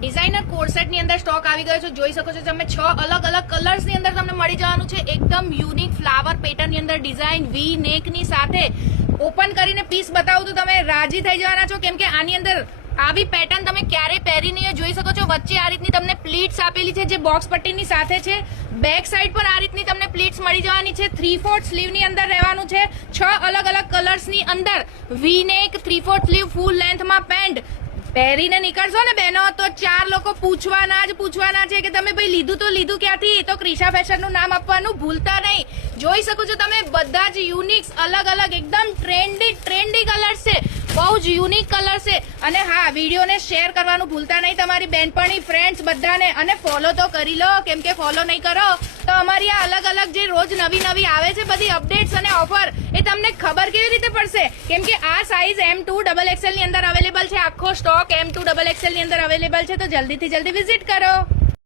Designer corset ની અંદર stock આવી ગયો છે. જોઈ શકો છો તમે 6 અલગ અલગ કલર્સ ની અંદર તમને મળી જવાનું છે. એકદમ યુનિક ફ્લાવર પેટર્ન ની અંદર ડિઝાઇન વી નેક ની સાથે ઓપન કરીને પીસ બતાવું તો તમે રાજી થઈ જવાના છો, કેમ કે આની અંદર આવી પેટર્ન તમે ક્યારે પહેરી નહીં. જોઈ શકો છો વચ્ચે આ રીતની તમને પ્લીટ્સ આપેલી છે જે બોક્સ પટ્ટીની સાથે છે. બેક સાઈડ પર આ રીતની તમને પ્લીટ્સ મળી જવાની છે. 3/4 સ્લીવ ની અંદર રહેવાનું છે. 6 અલગ અલગ કલર્સ ની અંદર વી નેક 3/4 સ્લીવ ફૂલ લેન્થમાં પેન્ટ પહેરીને નીકળશો ને બહેનો તો 4 લોકો પૂછવાના છે કે તમે ભાઈ લીધું ક્યાંથી. તો ક્રિશા ફેશન નું નામ આપવાનું ભૂલતા નહીં. જોઈ શકો છો તમે બધા જ યુનિક અલગ અલગ એકદમ ટ્રેન્ડી કલર્સ છે. બહુ જ યુનિક કલર છે. અને હા, વિડીયોને શેર કરવાનું ભૂલતા નહીં તમારી બેનપણી ફ્રેન્ડ્સ બધાને, અને ફોલો તો કરી લો, કેમ કે ફોલો નહીં કરો તો અમારી આ અલગ અલગ જે રોજ નવી આવે છે બધી અપડેટ્સ અને ઓફર એ તમને ખબર કેવી રીતે પડશે, કેમ કે આ સાઈઝ M2 XXL ની અંદર અવેલેબલ છે. આખો સ્ટોક M2 XXL ની અંદર અવેલેબલ છે. તો જલ્દીથી જલ્દી વિઝિટ કરો.